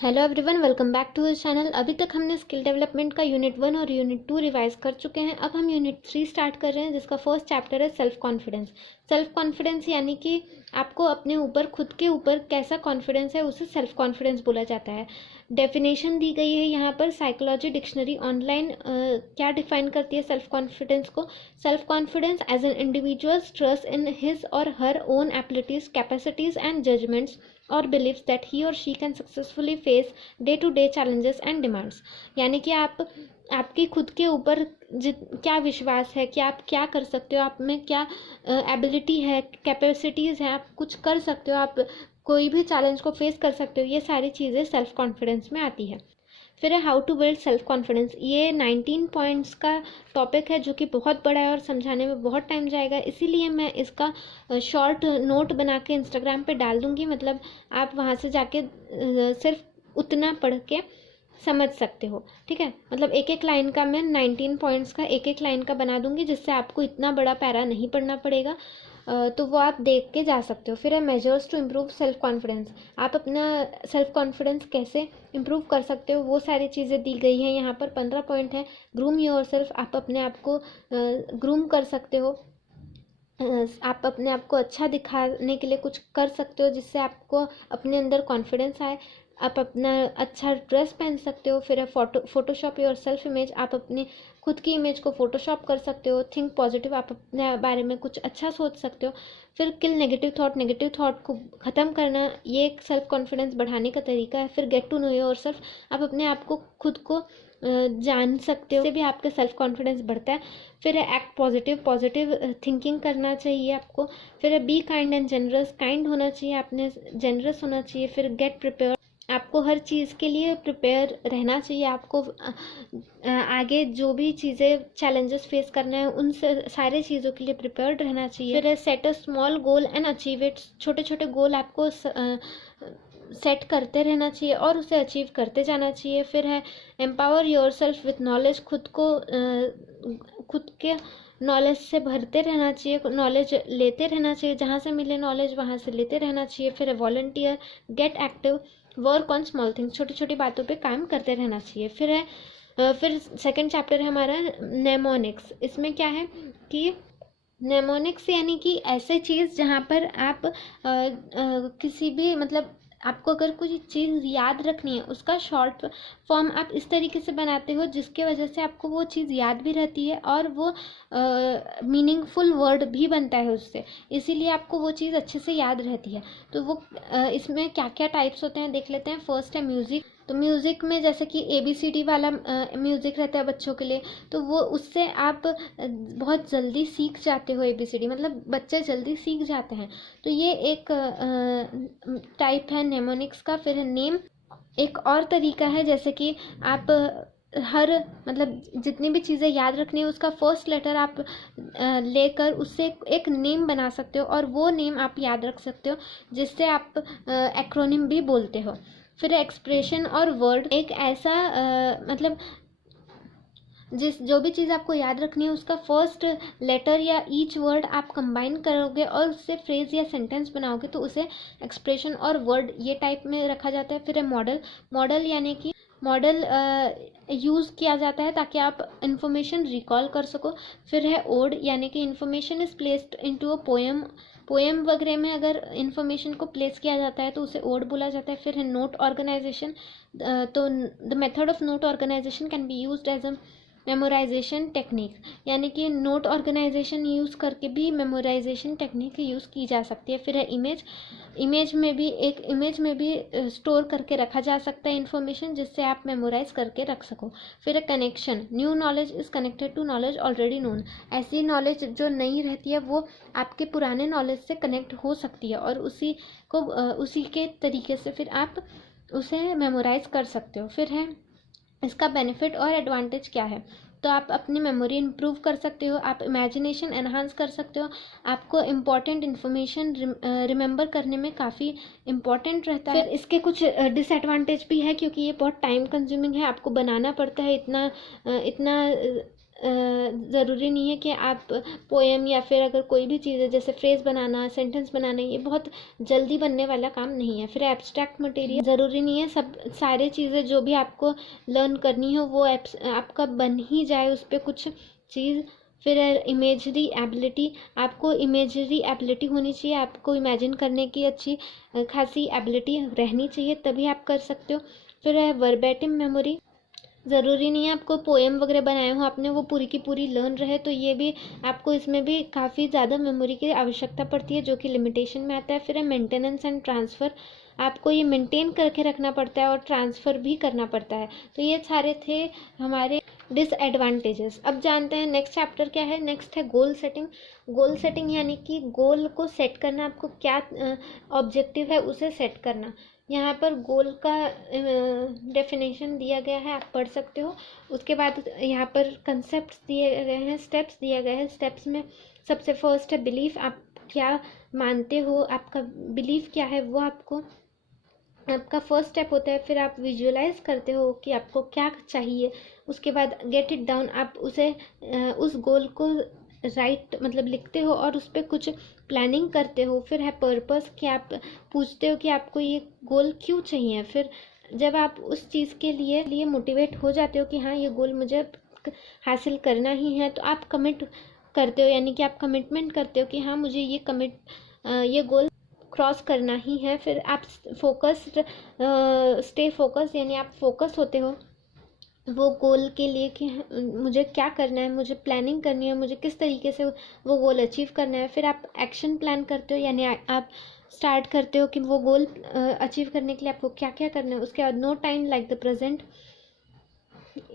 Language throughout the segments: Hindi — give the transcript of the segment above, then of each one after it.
Hello everyone, welcome back to this channel. अभी तक हमने स्किल डेवलपमेंट का यूनिट 1 और यूनिट 2 रिवाइज कर चुके हैं। अब हम यूनिट 3 स्टार्ट कर रहे हैं, जिसका फर्स्ट चैप्टर है सेल्फ कॉन्फिडेंस। सेल्फ कॉन्फिडेंस यानी कि आपको अपने ऊपर, खुद के ऊपर कैसा कॉन्फिडेंस है, उसे सेल्फ कॉन्फिडेंस बोला जाता है। डेफिनेशन दी गई है यहाँ पर, साइकोलॉजी डिक्शनरी ऑनलाइन क्या डिफाइन करती है सेल्फ कॉन्फिडेंस को। Self confidence as an individual's trust in his or her own abilities, capacities and judgments or believes that he or she can successfully face day to day challenges and demands। यानी कि आपकी खुद के ऊपर क्या विश्वास है कि आप क्या कर सकते हो, आप में क्या एबिलिटी है, कैपेसिटीज़ हैं, आप कुछ कर सकते हो, आप कोई भी चैलेंज को फेस कर सकते हो। ये सारी चीज़ें सेल्फ कॉन्फिडेंस में आती है। फिर है how to build self confidence. ये 19 पॉइंट्स का टॉपिक है, जो कि बहुत बड़ा है और समझाने में बहुत टाइम जाएगा, इसीलिए मैं इसका शॉर्ट नोट बना के इंस्टाग्राम पे डाल दूँगी। मतलब आप वहाँ से जाके सिर्फ उतना पढ़ के समझ सकते हो, ठीक है। मतलब एक एक लाइन का, मैं 19 पॉइंट्स का एक एक लाइन का बना दूंगी, जिससे आपको इतना बड़ा पैरा नहीं पढ़ना पड़ेगा। तो वो आप देख के जा सकते हो। फिर है measures to improve self confidence. आप अपना सेल्फ कॉन्फिडेंस कैसे इम्प्रूव कर सकते हो, वो सारी चीज़ें दी गई हैं यहाँ पर। 15 पॉइंट है। ग्रूम योर सेल्फ, आप अपने आप को ग्रूम कर सकते हो। आप अपने आप को अच्छा दिखाने के लिए कुछ कर सकते हो, जिससे आपको अपने अंदर कॉन्फिडेंस आए। आप अपना अच्छा ड्रेस पहन सकते हो। फिर फोटोशॉप योर सेल्फ इमेज, आप अपनी खुद की इमेज को फोटोशॉप कर सकते हो। थिंक पॉजिटिव, आप अपने बारे में कुछ अच्छा सोच सकते हो। फिर किल नेगेटिव थॉट को ख़त्म करना, ये एक सेल्फ कॉन्फिडेंस बढ़ाने का तरीका है। फिर get to know yourself, आप अपने आप को, खुद को जान सकते हो, इससे भी आपका सेल्फ कॉन्फिडेंस बढ़ता है। फिर है एक्ट पॉजिटिव थिंकिंग करना चाहिए आपको। फिर है be kind and generous, kind होना चाहिए आपने, जनरस होना चाहिए। फिर गेट प्रिपेयर, आपको हर चीज़ के लिए प्रिपेयर रहना चाहिए। आपको आगे जो भी चीज़ें, चैलेंजेस फेस करना है, उन सारे चीज़ों के लिए प्रिपेयर्ड रहना चाहिए। फिर है set a small goal and achieve it, छोटे छोटे गोल आपको सेट करते रहना चाहिए और उसे अचीव करते जाना चाहिए। फिर है empower your self with knowledge, खुद के नॉलेज से भरते रहना चाहिए, नॉलेज लेते रहना चाहिए, जहाँ से मिले नॉलेज वहाँ से लेते रहना चाहिए। फिर है volunteer, gate active, work on small things, छोटी छोटी बातों पे काम करते रहना चाहिए। फिर सेकंड चैप्टर है हमारा नेमोनिक्स। इसमें क्या है कि नेमोनिक्स यानी कि ऐसे चीज़ जहाँ पर आप किसी भी, मतलब आपको अगर कोई चीज़ याद रखनी है, उसका शॉर्ट फॉर्म आप इस तरीके से बनाते हो जिसके वजह से आपको वो चीज़ याद भी रहती है और वो मीनिंगफुल वर्ड भी बनता है उससे, इसीलिए आपको वो चीज़ अच्छे से याद रहती है। तो वो इसमें क्या क्या टाइप्स होते हैं देख लेते हैं। फर्स्ट है म्यूज़िक। तो म्यूज़िक में जैसे कि ABCD वाला म्यूज़िक रहता है बच्चों के लिए, तो वो उससे आप बहुत जल्दी सीख जाते हो ABCD, मतलब बच्चे जल्दी सीख जाते हैं। तो ये एक टाइप है नेमोनिक्स का। फिर है नेम, एक और तरीका है, जैसे कि आप हर, मतलब जितनी भी चीज़ें याद रखनी है, उसका फर्स्ट लेटर आप लेकर उससे एक नेम बना सकते हो और वो नेम आप याद रख सकते हो, जिससे आप एक्रोनिम भी बोलते हो। फिर एक्सप्रेशन और वर्ड, एक ऐसा मतलब जो भी चीज़ आपको याद रखनी है, उसका फर्स्ट लेटर या ईच वर्ड आप कंबाइन करोगे और उससे फ्रेज या सेंटेंस बनाओगे, तो उसे एक्सप्रेशन और वर्ड, ये टाइप में रखा जाता है। फिर है मॉडल यानी कि मॉडल यूज़ किया जाता है ताकि आप इंफॉर्मेशन रिकॉल कर सको। फिर है ओड, यानी कि information is placed into a poem वगैरह में अगर इंफॉर्मेशन को प्लेस किया जाता है तो उसे ओड बोला जाता है। फिर है नोट ऑर्गेनाइजेशन। तो the method of note organisation can be used as a memorisation technique, यानी कि नोट ऑर्गेनाइजेशन यूज़ करके भी मेमोराइजेशन टेक्निक यूज़ की जा सकती है। फिर है इमेज में भी स्टोर करके रखा जा सकता है इंफॉर्मेशन, जिससे आप मेमोराइज करके रख सको। फिर है connection, new knowledge is connected to knowledge already known, ऐसी नॉलेज जो नहीं रहती है वो आपके पुराने नॉलेज से कनेक्ट हो सकती है और उसी के तरीके से फिर आप उसे मेमोराइज कर सकते हो। फिर है इसका बेनिफिट और एडवांटेज क्या है। तो आप अपनी मेमोरी इंप्रूव कर सकते हो, आप इमेजिनेशन एनहांस कर सकते हो, आपको इम्पॉर्टेंट इन्फॉर्मेशन रिमेंबर करने में काफ़ी इम्पॉर्टेंट रहता है। फिर इसके कुछ डिसएडवांटेज भी है, क्योंकि ये बहुत टाइम कंज्यूमिंग है, आपको बनाना पड़ता है इतना ज़रूरी नहीं है कि आप पोएम या फिर अगर कोई भी चीज़ है जैसे फ्रेज़ बनाना, सेंटेंस बनाना, ये बहुत जल्दी बनने वाला काम नहीं है। फिर एब्स्ट्रैक्ट मटेरियल ज़रूरी नहीं है सब सारे चीज़ें जो भी आपको लर्न करनी हो वो आपका बन ही जाए उस पर कुछ चीज़। फिर इमेजरी एबिलिटी, आपको इमेजरी एबिलिटी होनी चाहिए, आपको इमेजिन करने की अच्छी खासी एबिलिटी रहनी चाहिए, तभी आप कर सकते हो। फिर है वर्बेटिम मेमोरी, ज़रूरी नहीं है आपको पोएम वगैरह बनाए हो आपने वो पूरी की पूरी लर्न रहे, तो ये भी आपको इसमें भी काफ़ी ज़्यादा मेमोरी की आवश्यकता पड़ती है जो कि लिमिटेशन में आता है। फिर है मेंटेनेंस एंड ट्रांसफ़र, आपको ये मेंटेन करके रखना पड़ता है और ट्रांसफ़र भी करना पड़ता है। तो ये सारे थे हमारे डिसएडवांटेजेस। अब जानते हैं नेक्स्ट चैप्टर क्या है। नेक्स्ट है गोल सेटिंग। गोल सेटिंग यानी कि गोल को सेट करना, आपको क्या ऑब्जेक्टिव है उसे सेट करना। यहाँ पर गोल का डेफिनेशन दिया गया है, आप पढ़ सकते हो। उसके बाद यहाँ पर कंसेप्ट दिए गए हैं, स्टेप्स दिए गए हैं। स्टेप्स में सबसे फर्स्ट है बिलीफ, आप क्या मानते हो, आपका बिलीफ क्या है वो आपका फर्स्ट स्टेप होता है। फिर आप विजुअलाइज करते हो कि आपको क्या चाहिए। उसके बाद गेट इट डाउन, आप उस गोल को राइट मतलब लिखते हो और उस पर कुछ प्लानिंग करते हो। फिर है पर्पस, कि आप पूछते हो कि आपको ये गोल क्यों चाहिए। फिर जब आप उस चीज़ के लिए मोटिवेट हो जाते हो कि हाँ ये गोल मुझे हासिल करना ही है, तो आप कमिट करते हो, यानी कि आप कमिटमेंट करते हो कि हाँ मुझे ये गोल क्रॉस करना ही है। फिर आप फोकस्ड स्टे फोकस, यानी आप फोकस होते हो वो गोल के लिए कि मुझे क्या करना है, मुझे प्लानिंग करनी है, मुझे किस तरीके से वो गोल अचीव करना है। फिर आप एक्शन प्लान करते हो, यानी आप स्टार्ट करते हो कि वो गोल अचीव करने के लिए आपको क्या क्या करना है। उसके बाद no time like the present,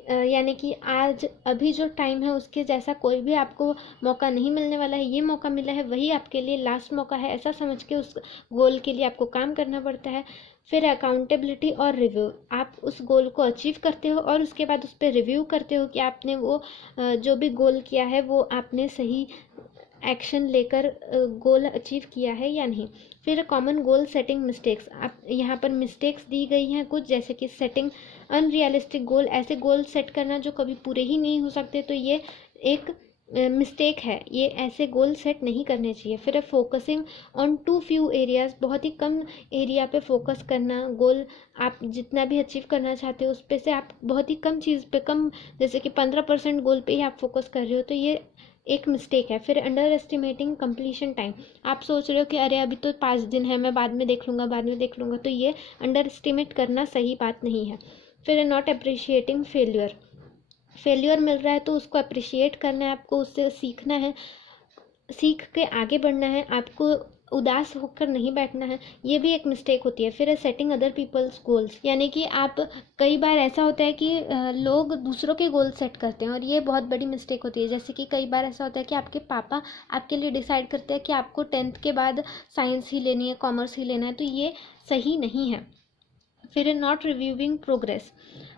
यानी कि आज अभी जो टाइम है उसके जैसा कोई भी आपको मौका नहीं मिलने वाला है। ये मौका मिला है वही आपके लिए लास्ट मौका है, ऐसा समझ के उस गोल के लिए आपको काम करना पड़ता है। फिर अकाउंटेबिलिटी और रिव्यू, आप उस गोल को अचीव करते हो और उसके बाद उस पर रिव्यू करते हो कि आपने वो जो भी गोल किया है वो आपने सही एक्शन लेकर गोल अचीव किया है या नहीं। फिर कॉमन गोल सेटिंग मिस्टेक्स, आप यहाँ पर मिस्टेक्स दी गई हैं कुछ, जैसे कि सेटिंग अनरियलिस्टिक गोल, ऐसे गोल सेट करना जो कभी पूरे ही नहीं हो सकते, तो ये एक मिस्टेक है, ये ऐसे गोल सेट नहीं करने चाहिए। फिर focusing on too few areas, बहुत ही कम एरिया पे फोकस करना। गोल आप जितना भी अचीव करना चाहते हो उस पे से आप बहुत ही कम चीज़ पे जैसे कि 15% गोल पे ही आप फोकस कर रहे हो, तो ये एक मिस्टेक है। फिर अंडर एस्टिमेटिंग कंप्लीशन टाइम, आप सोच रहे हो कि अरे अभी तो 5 दिन है, मैं बाद में देख लूँगा, तो ये अंडर एस्टिमेट करना सही बात नहीं है। फिर नॉट अप्रिशिएटिंग फेल्यूर मिल रहा है तो उसको अप्रिशिएट करना है, आपको उससे सीखना है, सीख के आगे बढ़ना है, आपको उदास होकर नहीं बैठना है, ये भी एक मिस्टेक होती है। फिर सेटिंग अदर पीपल्स गोल्स, यानी कि आप कई बार ऐसा होता है कि लोग दूसरों के गोल सेट करते हैं और ये बहुत बड़ी मिस्टेक होती है। जैसे कि कई बार ऐसा होता है कि आपके पापा आपके लिए डिसाइड करते हैं कि आपको 10th के बाद साइंस ही लेनी है, कॉमर्स ही लेना है, तो ये सही नहीं है। फिर नॉट रिव्यूइंग प्रोग्रेस,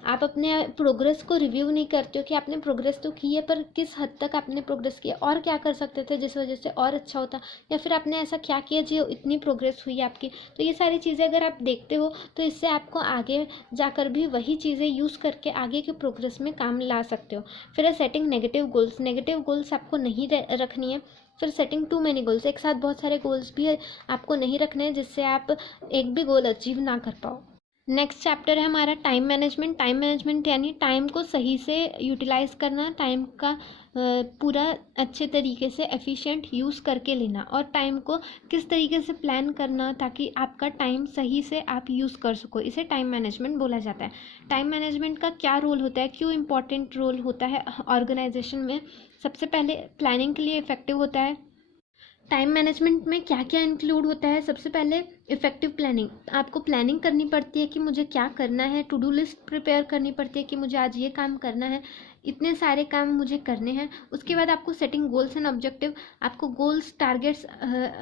आप अपने प्रोग्रेस को रिव्यू नहीं करते हो कि आपने प्रोग्रेस तो की है पर किस हद तक आपने प्रोग्रेस किया और क्या कर सकते थे जिस वजह से और अच्छा होता, या फिर आपने ऐसा क्या किया जो इतनी प्रोग्रेस हुई आपकी। तो ये सारी चीज़ें अगर आप देखते हो तो इससे आपको आगे जाकर भी वही चीज़ें यूज़ करके आगे के प्रोग्रेस में काम ला सकते हो। फिर सेटिंग नेगेटिव गोल्स आपको नहीं रखनी है। फिर सेटिंग टू मैनी गोल्स, एक साथ बहुत सारे गोल्स भी आपको नहीं रखने हैं जिससे आप एक भी गोल अचीव ना कर पाओ। नेक्स्ट चैप्टर है हमारा टाइम मैनेजमेंट यानी टाइम को सही से यूटिलाइज करना, टाइम का पूरा अच्छे तरीके से एफिशिएंट यूज़ करके लेना और टाइम को किस तरीके से प्लान करना ताकि आपका टाइम सही से आप यूज़ कर सको, इसे टाइम मैनेजमेंट बोला जाता है। टाइम मैनेजमेंट का क्या रोल होता है, क्यों इम्पोर्टेंट रोल होता है ऑर्गेनाइजेशन में। सबसे पहले प्लानिंग के लिए इफ़ेक्टिव होता है। टाइम मैनेजमेंट में क्या क्या इंक्लूड होता है, सबसे पहले इफ़ेक्टिव प्लानिंग, आपको प्लानिंग करनी पड़ती है कि मुझे क्या करना है, टू डू लिस्ट प्रिपेयर करनी पड़ती है कि मुझे आज ये काम करना है, इतने सारे काम मुझे करने हैं। उसके बाद आपको सेटिंग गोल्स एंड ऑब्जेक्टिव, आपको गोल्स टारगेट्स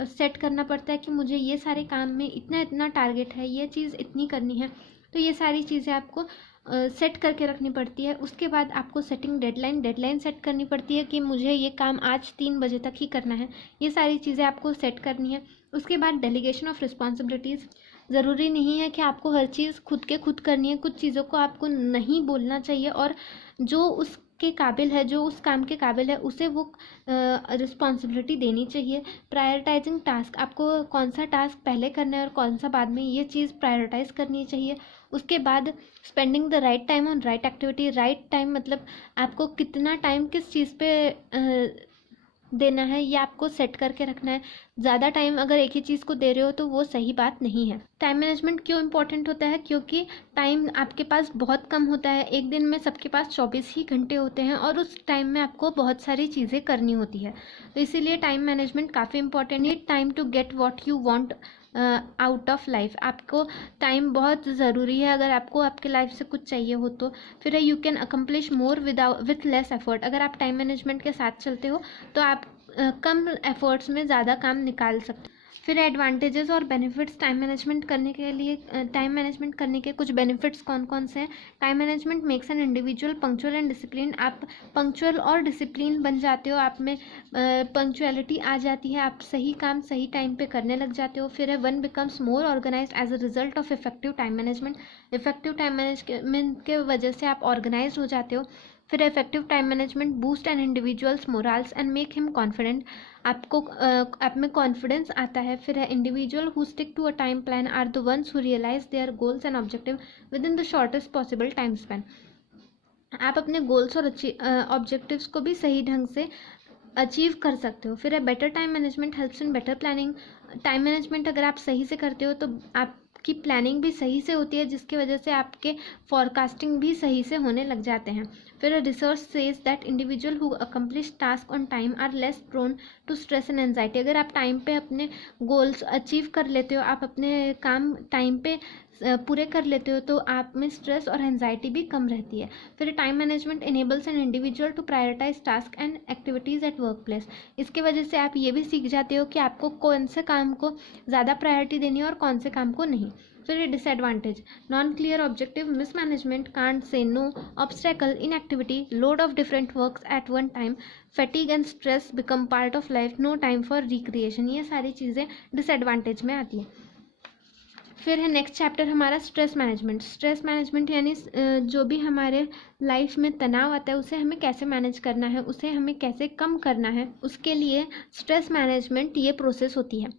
सेट करना पड़ता है कि मुझे ये सारे काम में इतना इतना टारगेट है, ये चीज़ इतनी करनी है, तो ये सारी चीज़ें आपको सेट करके रखनी पड़ती है। उसके बाद आपको सेटिंग डेडलाइन सेट करनी पड़ती है कि मुझे ये काम आज 3 बजे तक ही करना है, ये सारी चीज़ें आपको सेट करनी है। उसके बाद डेलीगेशन ऑफ रिस्पॉन्सिबिलिटीज़, ज़रूरी नहीं है कि आपको हर चीज़ खुद करनी है, कुछ चीज़ों को आपको नहीं बोलना चाहिए और जो उस के काबिल है, जो उस काम के काबिल है, उसे वो रिस्पॉन्सिबिलिटी देनी चाहिए। प्रायोरिटाइजिंग टास्क, आपको कौन सा टास्क पहले करना है और कौन सा बाद में, ये चीज़ प्रायोरिटाइज करनी चाहिए। उसके बाद spending the right time on right activity. Right time मतलब आपको कितना टाइम किस चीज़ पे देना है, ये आपको सेट करके रखना है। ज़्यादा टाइम अगर एक ही चीज़ को दे रहे हो तो वो सही बात नहीं है। टाइम मैनेजमेंट क्यों इंपॉर्टेंट होता है? क्योंकि टाइम आपके पास बहुत कम होता है। एक दिन में सबके पास 24 ही घंटे होते हैं और उस टाइम में आपको बहुत सारी चीज़ें करनी होती है, तो इसीलिए टाइम मैनेजमेंट काफ़ी इंपॉर्टेंट है। Time to get what you want out of life. आपको टाइम बहुत ज़रूरी है अगर आपको आपके लाइफ से कुछ चाहिए हो तो। फिर you can accomplish more with less effort. अगर आप टाइम मैनेजमेंट के साथ चलते हो तो आप कम एफर्ट्स में ज़्यादा काम निकाल सकते हो। फिर एडवांटेजेस और बेनिफिट्स टाइम मैनेजमेंट करने के लिए। टाइम मैनेजमेंट करने के कुछ बेनिफिट्स कौन कौन से हैं? Time management makes an individual punctual and discipline. आप पंक्चुअल और डिसिप्लिन बन जाते हो, आप में पंक्चुअलिटी आ जाती है, आप सही काम सही टाइम पे करने लग जाते हो। फिर है one becomes more organised as a result of effective time management. Effective time management के वजह से आप ऑर्गेनाइज हो जाते हो। फिर effective time management boost an individual's morals and make him confident. आपको आप में कॉन्फिडेंस आता है। फिर है individual who stick to a time plan are the ones who realise their goals and objective within the shortest possible time span. आप अपने गोल्स और ऑब्जेक्टिव्स को भी सही ढंग से अचीव कर सकते हो। फिर है better time management helps in better planning. Time management अगर आप सही से करते हो तो आपकी प्लानिंग भी सही से होती है, जिसकी वजह से आपके फॉरकास्टिंग भी सही से होने लग जाते हैं। फिर research says that individual who accomplish task on time are less prone to stress and anxiety. अगर आप टाइम पे अपने गोल्स अचीव कर लेते हो, आप अपने काम टाइम पे पूरे कर लेते हो, तो आप में स्ट्रेस और एंजाइटी भी कम रहती है। फिर time management enables an individual to prioritise task and activities at work place. इसके वजह से आप ये भी सीख जाते हो कि आपको कौन से काम को ज़्यादा प्रायोरिटी देनी है और कौन से काम को नहीं। फिर disadvantage non clear objective, mismanagement, can't say no, obstacle, inactivity, load of different works at one time, fatigue and stress become part of life, no time for recreation. ये सारी चीज़ें डिसएडवांटेज में आती हैं। फिर है नेक्स्ट चैप्टर हमारा स्ट्रेस मैनेजमेंट। स्ट्रेस मैनेजमेंट यानी जो भी हमारे लाइफ में तनाव आता है उसे हमें कैसे मैनेज करना है, उसे हमें कैसे कम करना है, उसके लिए स्ट्रेस मैनेजमेंट ये प्रोसेस होती है।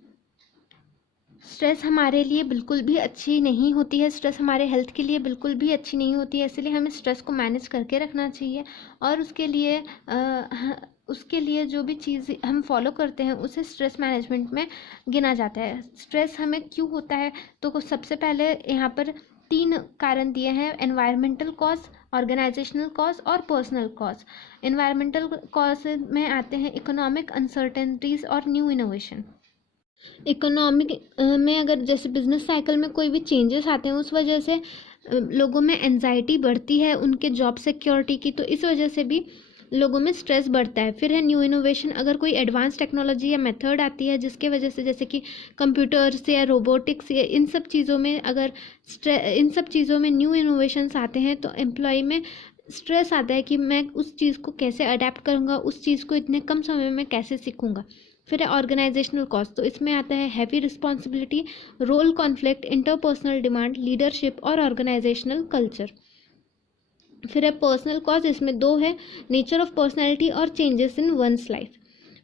स्ट्रेस हमारे लिए बिल्कुल भी अच्छी नहीं होती है, स्ट्रेस हमारे हेल्थ के लिए बिल्कुल भी अच्छी नहीं होती है, इसलिए हमें स्ट्रेस को मैनेज करके रखना चाहिए। और उसके लिए जो भी चीज़ हम फॉलो करते हैं उसे स्ट्रेस मैनेजमेंट में गिना जाता है। स्ट्रेस हमें क्यों होता है? तो सबसे पहले यहाँ पर 3 कारण दिए हैं: एनवायरमेंटल कॉज, ऑर्गेनाइजेशनल कॉज और पर्सनल कॉज। एनवायरमेंटल कॉज में आते हैं इकोनॉमिक अनसर्टेनिटीज़ और न्यू इनोवेशन। इकोनॉमिक में अगर जैसे बिजनेस साइकिल में कोई भी चेंजेस आते हैं, उस वजह से लोगों में एंजाइटी बढ़ती है उनके जॉब सिक्योरिटी की, तो इस वजह से भी लोगों में स्ट्रेस बढ़ता है। फिर है न्यू इनोवेशन, अगर कोई एडवांस टेक्नोलॉजी या मेथड आती है जिसके वजह से, जैसे कि कंप्यूटर्स या रोबोटिक्स या इन सब चीज़ों में, अगर इन सब चीज़ों में न्यू इनोवेशंस आते हैं तो एम्प्लॉय में स्ट्रेस आता है कि मैं उस चीज़ को कैसे अडेप्ट करूँगा, उस चीज़ को इतने कम समय में कैसे सीखूँगा। फिर है ऑर्गेनाइजेशनल कॉस्ट, तो इसमें आता है heavy responsibility, role conflict, interpersonal demand, leadership और ऑर्गेनाइजेशनल कल्चर। फिर है पर्सनल कॉज, इसमें 2 है: नेचर ऑफ पर्सनैलिटी और चेंजेस इन वंस लाइफ।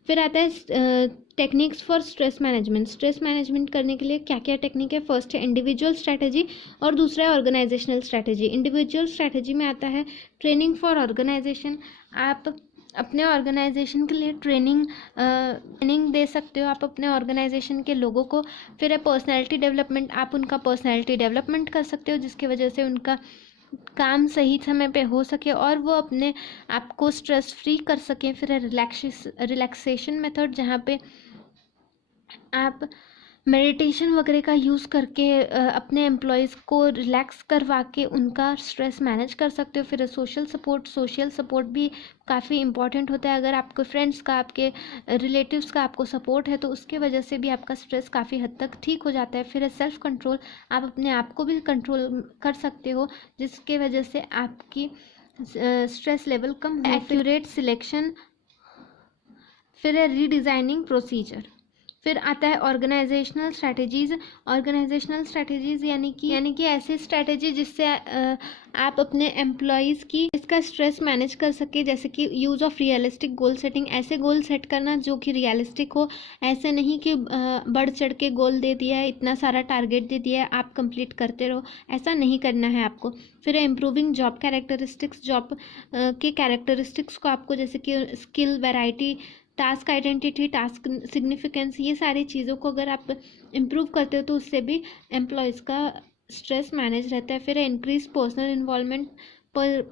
फिर आता है techniques for stress management. Stress management करने के लिए क्या क्या टेक्निक है? फर्स्ट है इंडिविजुअल स्ट्रैटेजी और दूसरा है ऑर्गेनाइजेशनल स्ट्रैटेजी। इंडिविजुअल स्ट्रैटेजी में आता है ट्रेनिंग फॉर ऑर्गेनाइजेशन, आप अपने ऑर्गेनाइजेशन के लिए ट्रेनिंग दे सकते हो आप अपने ऑर्गेनाइजेशन के लोगों को। फिर है पर्सनैलिटी डेवलपमेंट, आप उनका पर्सनैलिटी डेवलपमेंट कर सकते हो जिसकी वजह से उनका काम सही समय पे हो सके और वो अपने आप को स्ट्रेस फ्री कर सकें। फिर है रिलैक्सेशन मेथड, जहाँ पे आप मेडिटेशन वगैरह का यूज़ करके अपने एम्प्लॉयज़ को रिलैक्स करवा के उनका स्ट्रेस मैनेज कर सकते हो। फिर सोशल सपोर्ट भी काफ़ी इंपॉर्टेंट होता है। अगर आपके फ्रेंड्स का, आपके रिलेटिव्स का आपको सपोर्ट है तो उसके वजह से भी आपका स्ट्रेस काफ़ी हद तक ठीक हो जाता है। फिर सेल्फ कंट्रोल, आप अपने आप को भी कंट्रोल कर सकते हो जिसके वजह से आपकी स्ट्रेस लेवल कम हो। Accurate selection. फिर है रीडिज़ाइनिंग प्रोसीजर, फिर आता है ऑर्गेनाइजेशनल स्ट्रैटेजीज। ऑर्गेनाइजेशनल स्ट्रैटेजीज यानी कि ऐसी स्ट्रैटेजी जिससे आप अपने एम्प्लॉयज़ की इसका स्ट्रेस मैनेज कर सके, जैसे कि use of realistic goal setting, ऐसे गोल सेट करना जो कि रियलिस्टिक हो। ऐसे नहीं कि बढ़ चढ़ के गोल दे दिया है, इतना सारा टारगेट दे दिया है, आप कंप्लीट करते रहो, ऐसा नहीं करना है आपको। फिर इम्प्रूविंग जॉब कैरेक्टरिस्टिक्स, जॉब के कैरेक्टरिस्टिक्स को आपको, जैसे कि skill, variety, task identity, task significance, ये सारी चीज़ों को अगर आप इम्प्रूव करते हो तो उससे भी एम्प्लॉयज़ का स्ट्रेस मैनेज रहता है। फिर increase personal involvement.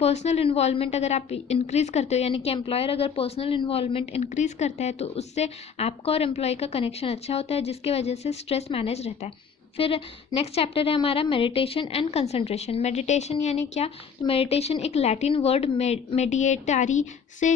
Personal involvement अगर आप इंक्रीज़ करते हो, यानी कि एम्प्लॉयर अगर पर्सनल इन्वॉल्वमेंट इंक्रीज़ करता है तो उससे आपका और एम्प्लॉय का कनेक्शन अच्छा होता है, जिसकी वजह से स्ट्रेस मैनेज रहता है। फिर नेक्स्ट चैप्टर है हमारा मेडिटेशन एंड कंसंट्रेशन। मेडिटेशन यानी क्या? तो मेडिटेशन एक लैटिन वर्ड मेडिएटारी से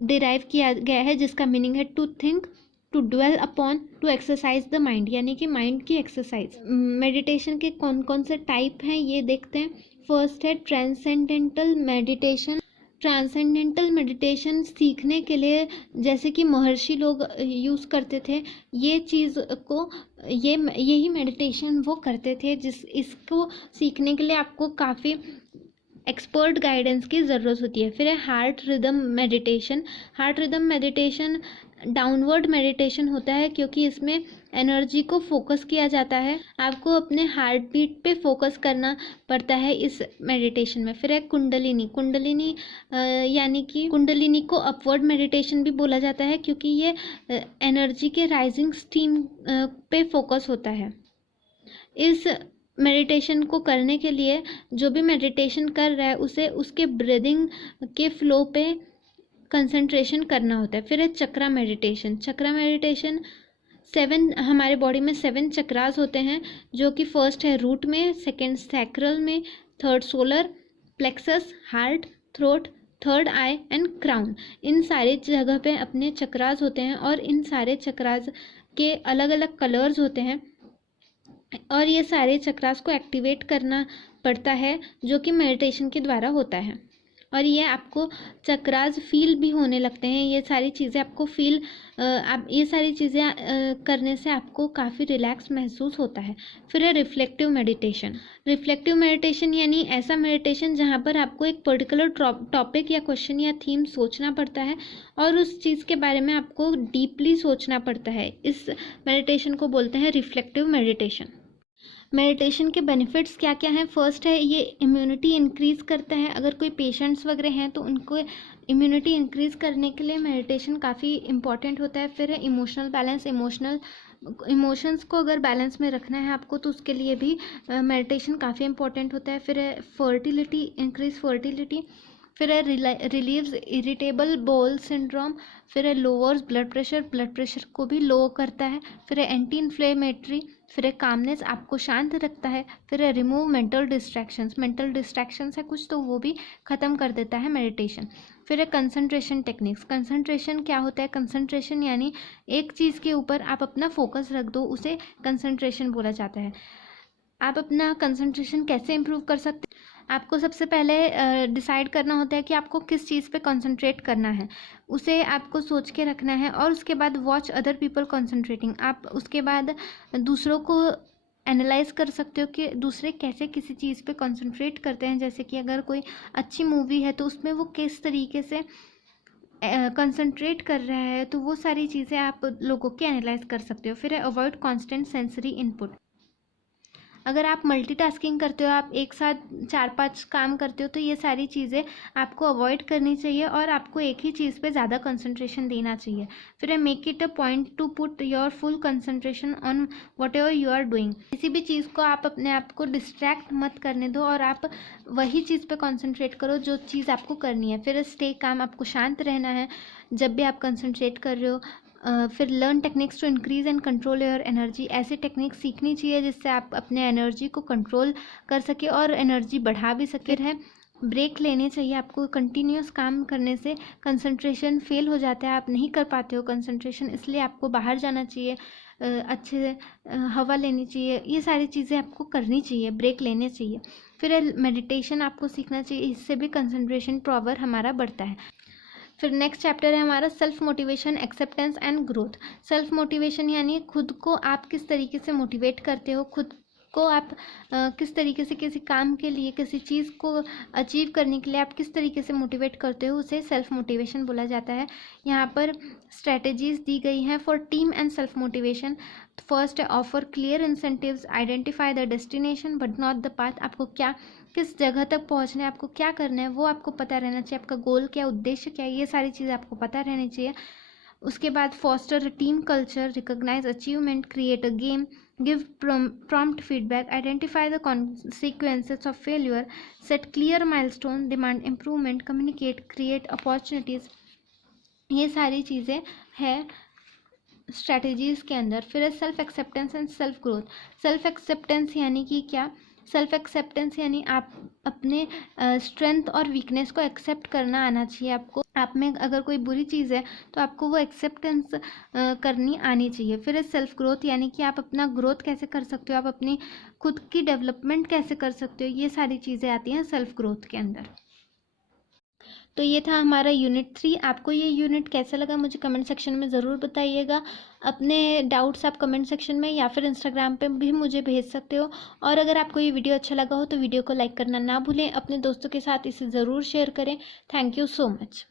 डिराइव किया गया है, जिसका मीनिंग है to think, to dwell upon, to exercise the mind, यानी कि माइंड की एक्सरसाइज। मेडिटेशन के कौन कौन से टाइप हैं ये देखते हैं। फर्स्ट है ट्रांसेंडेंटल मेडिटेशन। ट्रांसेंडेंटल मेडिटेशन सीखने के लिए, जैसे कि महर्षि लोग यूज़ करते थे ये चीज़ को, यही मेडिटेशन वो करते थे। इसको सीखने के लिए आपको काफ़ी एक्सपर्ट गाइडेंस की ज़रूरत होती है। फिर है heart rhythm meditation. Heart rhythm meditation downward meditation होता है, क्योंकि इसमें एनर्जी को फोकस किया जाता है। आपको अपने हार्ट बीट पे फोकस करना पड़ता है इस मेडिटेशन में। फिर है कुंडलिनी। कुंडलिनी यानी कि कुंडलिनी को अपवर्ड मेडिटेशन भी बोला जाता है, क्योंकि ये एनर्जी के राइजिंग स्टीम पे फोकस होता है। इस मेडिटेशन को करने के लिए जो भी मेडिटेशन कर रहा है उसे उसके ब्रीदिंग के फ्लो पे कंसंट्रेशन करना होता है। फिर है चक्रा मेडिटेशन। चक्रा मेडिटेशन हमारे बॉडी में 7 चक्रास होते हैं, जो कि फर्स्ट है रूट में, सेकंड सैक्रल में, third solar plexus, heart, throat, third eye and crown. इन सारे जगह पे अपने चक्रास होते हैं और इन सारे चक्रास के अलग अलग कलर्स होते हैं और ये सारे चक्रास को एक्टिवेट करना पड़ता है, जो कि मेडिटेशन के द्वारा होता है। और ये आपको चक्रास फील भी होने लगते हैं। ये सारी चीज़ें आपको ये सारी चीज़ें करने से आपको काफ़ी रिलैक्स महसूस होता है। फिर है रिफ्लेक्टिव मेडिटेशन। रिफ्लेक्टिव मेडिटेशन यानी ऐसा मेडिटेशन जहाँ पर आपको एक पर्टिकुलर टॉपिक या क्वेश्चन या थीम सोचना पड़ता है और उस चीज़ के बारे में आपको डीपली सोचना पड़ता है। इस मेडिटेशन को बोलते हैं रिफ्लेक्टिव मेडिटेशन। मेडिटेशन के बेनिफिट्स क्या क्या हैं? फर्स्ट है ये इम्यूनिटी इंक्रीज़ करता है। अगर कोई पेशेंट्स वगैरह हैं तो उनको इम्यूनिटी इंक्रीज़ करने के लिए मेडिटेशन काफ़ी इंपॉर्टेंट होता है। फिर है इमोशनल बैलेंस। इमोशंस को अगर बैलेंस में रखना है आपको तो उसके लिए भी मेडिटेशन काफ़ी इंपॉर्टेंट होता है। फिर है फर्टिलिटी, इंक्रीज फर्टिलिटी। फिर है रिलीव्स इरिटेबल बाउल सिंड्रोम। फिर है लोअर्स ब्लड प्रेशर को भी लो करता है। फिर है एंटी इन्फ्लेमेटरी। फिर है कामनेस, आपको शांत रखता है। फिर है रिमूव मेंटल डिस्ट्रैक्शंस है कुछ तो वो भी ख़त्म कर देता है मेडिटेशन। फिर है कंसंट्रेशन टेक्निक्स। कंसंट्रेशन क्या होता है? कंसंट्रेशन यानी एक चीज़ के ऊपर आप अपना फोकस रख दो, उसे कंसंट्रेशन बोला जाता है। आप अपना कंसंट्रेशन कैसे इम्प्रूव कर सकते हैं? आपको सबसे पहले डिसाइड करना होता है कि आपको किस चीज़ पे कंसंट्रेट करना है, उसे आपको सोच के रखना है। और उसके बाद वॉच अदर पीपल कंसंट्रेटिंग। आप उसके बाद दूसरों को एनालाइज कर सकते हो कि दूसरे कैसे किसी चीज़ पे कंसंट्रेट करते हैं। जैसे कि अगर कोई अच्छी मूवी है तो उसमें वो किस तरीके से कंसंट्रेट कर रहा है, तो वो सारी चीज़ें आप लोगों की एनालाइज कर सकते हो। फिर है अवॉइड कॉन्स्टेंट सेंसरी इनपुट। अगर आप मल्टीटास्किंग करते हो, आप एक साथ 4-5 काम करते हो, तो ये सारी चीज़ें आपको अवॉइड करनी चाहिए और आपको एक ही चीज़ पे ज़्यादा कंसंट्रेशन देना चाहिए। फिर है make it a point to put your full concentration on whatever you are doing. किसी भी चीज़ को आप अपने आप को डिस्ट्रैक्ट मत करने दो और आप वही चीज़ पे कंसंट्रेट करो जो चीज़ आपको करनी है। फिर स्टे काम, आपको शांत रहना है जब भी आप कंसंट्रेट कर रहे हो। फिर learn techniques to increase and control your energy. ऐसी टेक्निक सीखनी चाहिए जिससे आप अपने एनर्जी को कंट्रोल कर सके और एनर्जी बढ़ा भी सके। है ब्रेक लेने चाहिए आपको। कंटिन्यूस काम करने से कंसंट्रेशन फेल हो जाता है, आप नहीं कर पाते हो कंसंट्रेशन, इसलिए आपको बाहर जाना चाहिए, अच्छे हवा लेनी चाहिए। ये सारी चीज़ें आपको करनी चाहिए, ब्रेक लेने चाहिए। फिर मेडिटेशन आपको सीखना चाहिए, इससे भी कंसंट्रेशन पावर हमारा बढ़ता है। फिर नेक्स्ट चैप्टर है हमारा self motivation, acceptance and growth. Self motivation यानी खुद को आप किस तरीके से मोटिवेट करते हो, खुद को आप किस तरीके से किसी काम के लिए, किसी चीज़ को अचीव करने के लिए आप किस तरीके से मोटिवेट करते हो, उसे सेल्फ मोटिवेशन बोला जाता है। यहाँ पर स्ट्रेटजीज दी गई हैं for team and self motivation. First है offer clear incentives, identify the destination but not the path. आपको क्या, किस जगह तक पहुंचना है, आपको क्या करना है वो आपको पता रहना चाहिए, आपका गोल क्या, उद्देश्य क्या है, ये सारी चीज़ें आपको पता रहनी चाहिए। उसके बाद foster team culture, recognise achievement, create a game, give prompt feedback, identify the consequences of failure, set clear milestone, demand improvement, communicate, create opportunities। ये सारी चीज़ें हैं स्ट्रैटेजीज़ के अंदर। फिर है self acceptance and self growth. Self acceptance यानी कि क्या, सेल्फ एक्सेप्टेंस यानी आप अपने स्ट्रेंथ और वीकनेस को एक्सेप्ट करना आना चाहिए आपको। आप में अगर कोई बुरी चीज़ है तो आपको वो एक्सेप्टेंस करनी आनी चाहिए। फिर है सेल्फ ग्रोथ यानी कि आप अपना ग्रोथ कैसे कर सकते हो, आप अपनी खुद की डेवलपमेंट कैसे कर सकते हो, ये सारी चीज़ें आती हैं सेल्फ ग्रोथ के अंदर। तो ये था हमारा यूनिट 3। आपको ये यूनिट कैसा लगा मुझे कमेंट सेक्शन में ज़रूर बताइएगा। अपने डाउट्स आप कमेंट सेक्शन में या फिर इंस्टाग्राम पे भी मुझे भेज सकते हो। और अगर आपको ये वीडियो अच्छा लगा हो तो वीडियो को लाइक करना ना भूलें, अपने दोस्तों के साथ इसे ज़रूर शेयर करें। Thank you so much.